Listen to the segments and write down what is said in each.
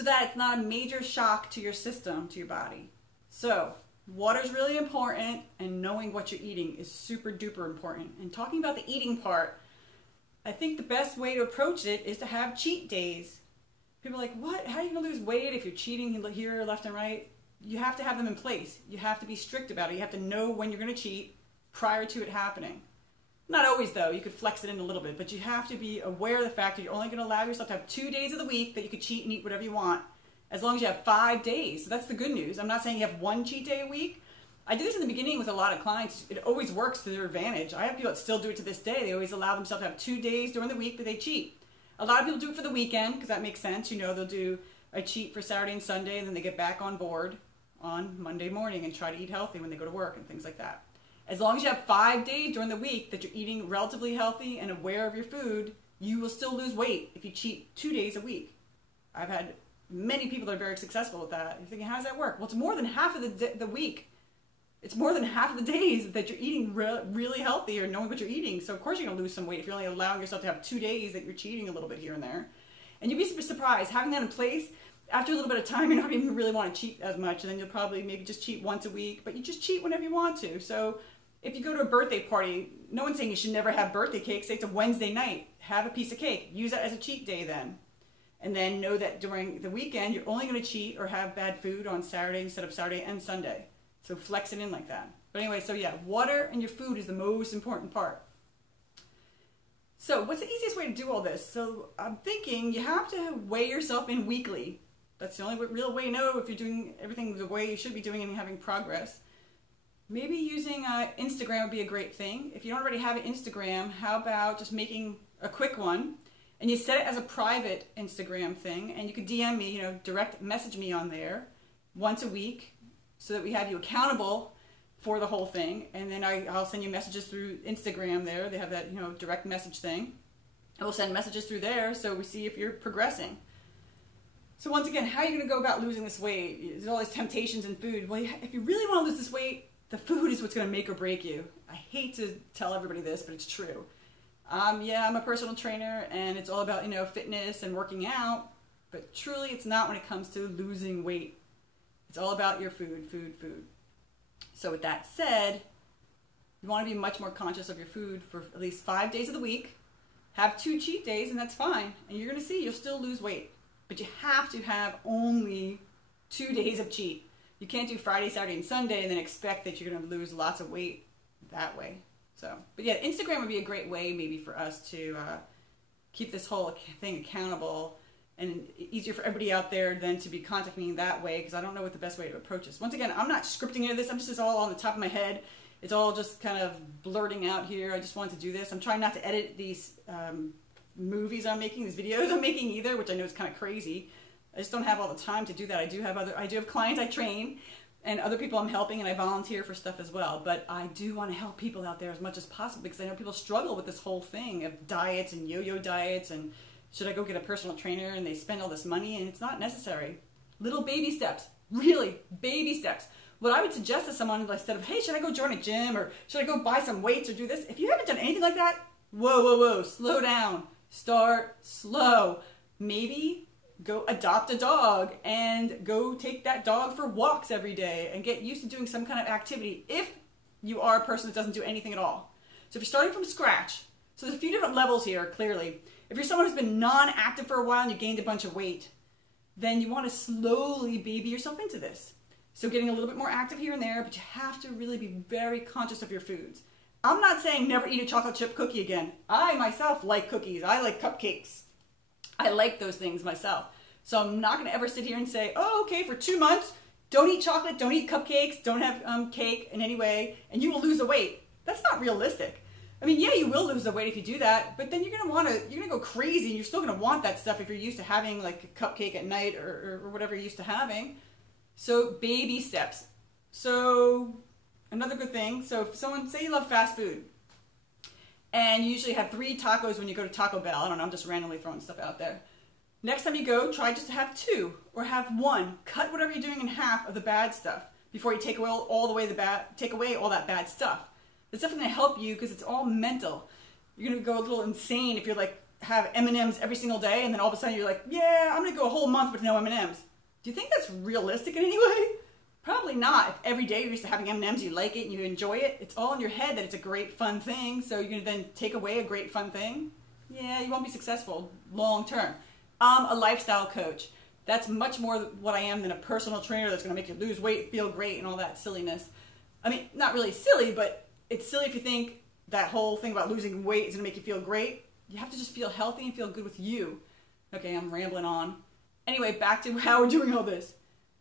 so that it's not a major shock to your system, to your body. So water is really important, and knowing what you're eating is super duper important. And talking about the eating part, I think the best way to approach it is to have cheat days. People are like, what? How are you going to lose weight if you're cheating here, left and right? You have to have them in place. You have to be strict about it. You have to know when you're going to cheat prior to it happening. Not always, though. You could flex it in a little bit, but you have to be aware of the fact that you're only going to allow yourself to have 2 days of the week that you could cheat and eat whatever you want, as long as you have 5 days. So that's the good news. I'm not saying you have 1 cheat day a week. I did this in the beginning with a lot of clients. It always works to their advantage. I have people that still do it to this day. They always allow themselves to have 2 days during the week that they cheat. A lot of people do it for the weekend because that makes sense. You know, they'll do a cheat for Saturday and Sunday, and then they get back on board on Monday morning and try to eat healthy when they go to work and things like that. As long as you have 5 days during the week that you're eating relatively healthy and aware of your food, you will still lose weight if you cheat 2 days a week. I've had many people that are very successful with that. You're thinking, how does that work? Well, it's more than half of the week. It's more than half of the days that you're eating really healthy or knowing what you're eating. So of course you're going to lose some weight if you're only allowing yourself to have 2 days that you're cheating a little bit here and there. And you'd be super surprised. Having that in place, after a little bit of time, you're not even really want to cheat as much. And then you'll probably maybe just cheat once a week. But you just cheat whenever you want to. So if you go to a birthday party, no one's saying you should never have birthday cake. Say it's a Wednesday night. Have a piece of cake. Use that as a cheat day then. And then know that during the weekend, you're only going to cheat or have bad food on Saturday instead of Saturday and Sunday. So flex it in like that. But anyway, so yeah, water and your food is the most important part. So what's the easiest way to do all this? So I'm thinking you have to weigh yourself in weekly. That's the only real way to know if you're doing everything the way you should be doing and having progress. Maybe using Instagram would be a great thing. If you don't already have an Instagram, how about just making a quick one? And you set it as a private Instagram thing, and you could DM me, you know, direct message me on there once a week so that we have you accountable for the whole thing. And then I'll send you messages through Instagram there. They have that, you know, direct message thing. I will send messages through there so we see if you're progressing. So once again, how are you going to go about losing this weight? There's all these temptations in food. Well, if you really want to lose this weight, the food is what's going to make or break you. I hate to tell everybody this, but it's true. Yeah, I'm a personal trainer, and it's all about, you know, fitness and working out, but truly it's not when it comes to losing weight. It's all about your food, food, food. So with that said, you want to be much more conscious of your food for at least 5 days of the week. Have 2 cheat days, and that's fine. And you're going to see you'll still lose weight. But you have to have only 2 days of cheat. You can't do Friday, Saturday, and Sunday and then expect that you're going to lose lots of weight that way. So, but yeah, Instagram would be a great way maybe for us to keep this whole thing accountable and easier for everybody out there than to be contacting me that way, because I don't know what the best way to approach this. Once again, I'm not scripting any of this. I'm just all on the top of my head. It's all just kind of blurting out here. I just wanted to do this. I'm trying not to edit these movies I'm making, these videos I'm making either, which I know is kind of crazy. I just don't have all the time to do that. I do have clients I train and other people I'm helping, and I volunteer for stuff as well. But I do want to help people out there as much as possible, because I know people struggle with this whole thing of diets and yo-yo diets and should I go get a personal trainer, and they spend all this money and it's not necessary. Little baby steps, really baby steps. What I would suggest to someone instead of, hey, should I go join a gym or should I go buy some weights or do this? If you haven't done anything like that, whoa, whoa, whoa, slow down. Start slow. Maybe go adopt a dog and go take that dog for walks every day and get used to doing some kind of activity if you are a person that doesn't do anything at all. So if you're starting from scratch, so there's a few different levels here, clearly. If you're someone who's been non-active for a while and you gained a bunch of weight, then you want to slowly baby yourself into this. So getting a little bit more active here and there, but you have to really be very conscious of your foods. I'm not saying never eat a chocolate chip cookie again. I myself like cookies. I like cupcakes. I like those things myself. So I'm not going to ever sit here and say, oh, okay, for 2 months, don't eat chocolate, don't eat cupcakes, don't have cake in any way, and you will lose the weight. That's not realistic. I mean, yeah, you will lose the weight if you do that, but then you're going to go crazy, and you're still going to want that stuff if you're used to having like a cupcake at night or whatever you're used to having. So baby steps. So another good thing, so if someone, say you love fast food, and you usually have 3 tacos when you go to Taco Bell. I don't know, I'm just randomly throwing stuff out there. Next time you go, try just to have 2 or have 1. Cut whatever you're doing in half of the bad stuff before you take away all that bad stuff. It's definitely going to help you because it's all mental. You're going to go a little insane if you're like have M&Ms every single day, and then all of a sudden you're like, yeah, I'm gonna go a whole month with no M&Ms. Do you think that's realistic in any way? Probably not. If every day you're used to having M&Ms, you like it and you enjoy it, it's all in your head that it's a great fun thing, so you're gonna then take away a great fun thing? Yeah, you won't be successful long term. I'm a lifestyle coach. That's much more what I am than a personal trainer that's gonna make you lose weight, feel great, and all that silliness. I mean, not really silly, but it's silly if you think that whole thing about losing weight is gonna make you feel great. You have to just feel healthy and feel good with you. Okay, I'm rambling on. Anyway, back to how we're doing all this.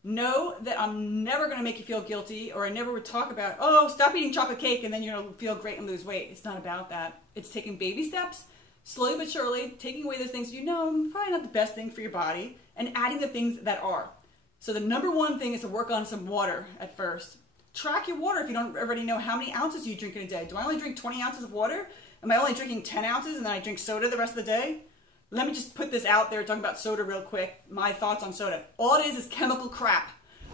Know that I'm never going to make you feel guilty, or I never would talk about, oh, stop eating chocolate cake and then you're going to feel great and lose weight. It's not about that. It's taking baby steps, slowly but surely, taking away those things you know probably not the best thing for your body, and adding the things that are. So the number one thing is to work on some water at first. Track your water if you don't already know how many ounces you drink in a day. Do I only drink 20 ounces of water? Am I only drinking 10 ounces and then I drink soda the rest of the day? Let me just put this out there, talking about soda real quick. My thoughts on soda. All it is chemical crap.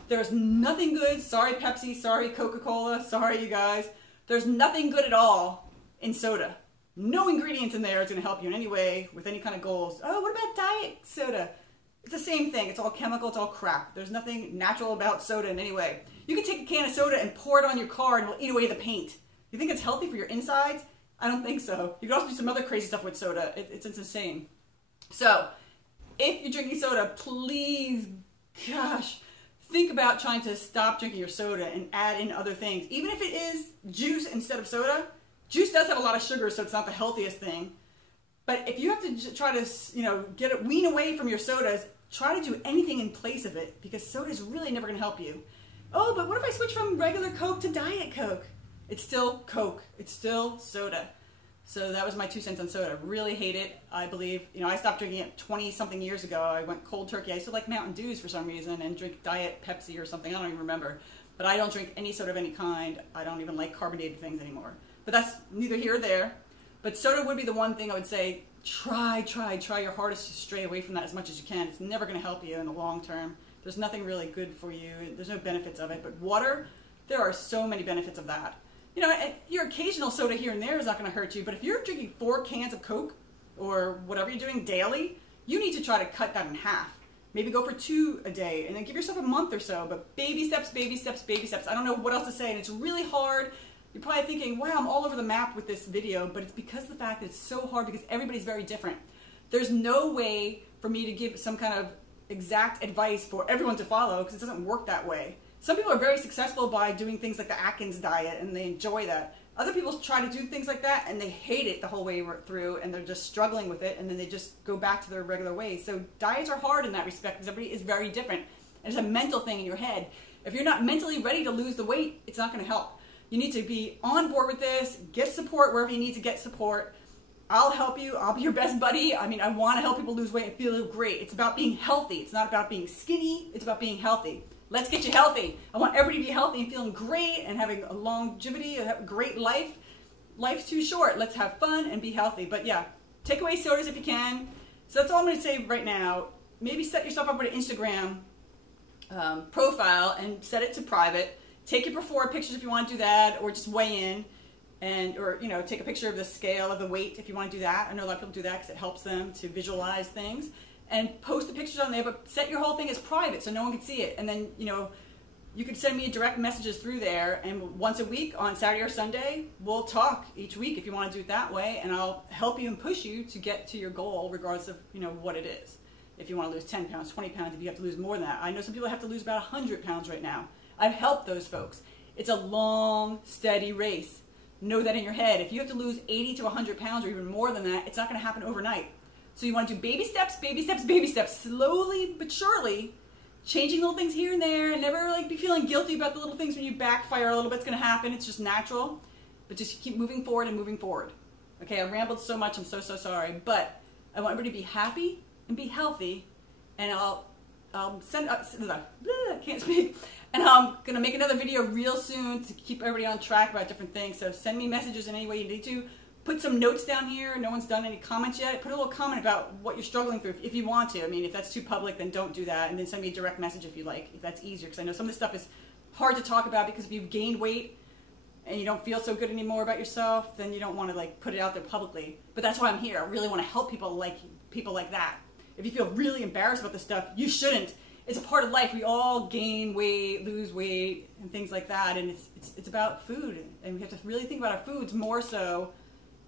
There's nothing good. Sorry, Pepsi. Sorry, Coca-Cola. Sorry, you guys. There's nothing good at all in soda. No ingredients in there is going to help you in any way with any kind of goals. Oh, what about diet soda? It's the same thing. It's all chemical. It's all crap. There's nothing natural about soda in any way. You can take a can of soda and pour it on your car and it'll eat away the paint. You think it's healthy for your insides? I don't think so. You can also do some other crazy stuff with soda. It's insane. So, if you're drinking soda, please, gosh, think about trying to stop drinking your soda and add in other things. Even if it is juice instead of soda. Juice does have a lot of sugar, so it's not the healthiest thing. But if you have to try to, wean away from your sodas, try to do anything in place of it, because soda is really never going to help you. Oh, but what if I switch from regular Coke to Diet Coke? It's still Coke. It's still soda. So that was my 2 cents on soda. Really hate it. I believe, I stopped drinking it 20-something years ago. I went cold turkey. I used to like Mountain Dews for some reason and drink Diet Pepsi or something. I don't even remember. But I don't drink any soda of any kind. I don't even like carbonated things anymore. But that's neither here or there. But soda would be the one thing I would say, try your hardest to stray away from that as much as you can. It's never going to help you in the long term. There's nothing really good for you. There's no benefits of it. But water, there are so many benefits of that. Your occasional soda here and there is not going to hurt you, but if you're drinking 4 cans of Coke or whatever you're doing daily, you need to try to cut that in half. Maybe go for 2 a day and then give yourself a month or so, but baby steps, baby steps, baby steps. I don't know what else to say, and it's really hard. You're probably thinking, wow, I'm all over the map with this video, but it's because of the fact that it's so hard because everybody's very different. There's no way for me to give some kind of exact advice for everyone to follow because it doesn't work that way. Some people are very successful by doing things like the Atkins diet and they enjoy that. Other people try to do things like that and they hate it the whole way through and they're just struggling with it and then they just go back to their regular ways. So diets are hard in that respect because everybody is very different. And it's a mental thing in your head. If you're not mentally ready to lose the weight, it's not going to help. You need to be on board with this, get support wherever you need to get support. I'll help you. I'll be your best buddy. I mean, I want to help people lose weight and feel great. It's about being healthy. It's not about being skinny. It's about being healthy. Let's get you healthy. I want everybody to be healthy and feeling great and having a longevity, a great life. Life's too short. Let's have fun and be healthy. But yeah, take away sodas if you can. So that's all I'm going to say right now. Maybe set yourself up with an Instagram profile and set it to private. Take your before pictures if you want to do that, or just weigh in. Or take a picture of the scale of the weight if you want to do that. I know a lot of people do that because it helps them to visualize things. And post the pictures on there, but set your whole thing as private so no one can see it. And then, you could send me direct messages through there, and once a week on Saturday or Sunday, we'll talk each week if you want to do it that way, and I'll help you and push you to get to your goal regardless of, what it is. If you want to lose 10 pounds, 20 pounds, if you have to lose more than that. I know some people have to lose about 100 pounds right now. I've helped those folks. It's a long, steady race. Know that in your head. If you have to lose 80 to 100 pounds or even more than that, it's not going to happen overnight. So you want to do baby steps, baby steps, baby steps, slowly but surely, changing little things here and there, and never be feeling guilty about the little things when you backfire a little bit. It's going to happen. It's just natural. But just keep moving forward and moving forward. Okay, I rambled so much. I'm so sorry. But I want everybody to be happy and be healthy. And I'll send I can't speak. And I'm going to make another video real soon to keep everybody on track about different things. So send me messages in any way you need to. Put some notes down here. No one's done any comments yet. Put a little comment about what you're struggling through if you want to. I mean, if that's too public, then don't do that. And then send me a direct message if you like, if that's easier. Because I know some of this stuff is hard to talk about because if you've gained weight and you don't feel so good anymore about yourself, then you don't want to like put it out there publicly. But that's why I'm here. I really want to help people like that. If you feel really embarrassed about this stuff, you shouldn't. It's a part of life. We all gain weight, lose weight, and things like that. And it's about food. And we have to really think about our foods more so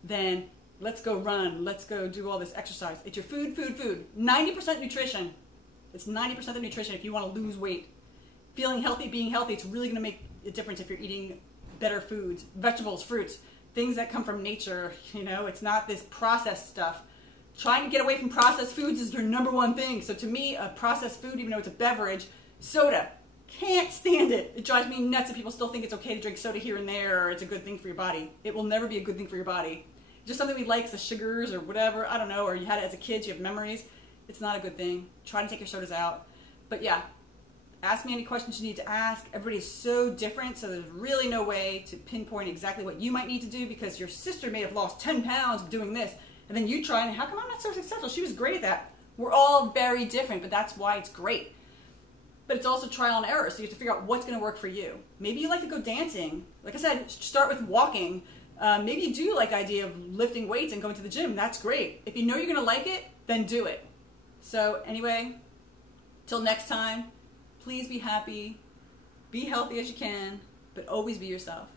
than let's go run, let's go do all this exercise. It's your food, food, food. 90% nutrition. It's 90% of nutrition if you want to lose weight. Feeling healthy, being healthy, it's really going to make a difference if you're eating better foods, vegetables, fruits, things that come from nature. You know, it's not this processed stuff. Trying to get away from processed foods is your number one thing. So to me, a processed food, even though it's a beverage, soda, can't stand it. It drives me nuts that people still think it's okay to drink soda here and there, or it's a good thing for your body. It will never be a good thing for your body. It's just something we like, the sugars or whatever, I don't know, or you had it as a kid, you have memories. It's not a good thing. Try to take your sodas out. But yeah, ask me any questions you need to ask. Everybody's so different, so there's really no way to pinpoint exactly what you might need to do, because your sister may have lost 10 pounds doing this, and then you try, and how come I'm not so successful? She was great at that. We're all very different, but that's why it's great. But it's also trial and error, so you have to figure out what's going to work for you. Maybe you like to go dancing. Like I said, start with walking. Maybe you do like the idea of lifting weights and going to the gym. That's great. If you know you're going to like it, then do it. So anyway, till next time, please be happy, be healthy as you can, but always be yourself.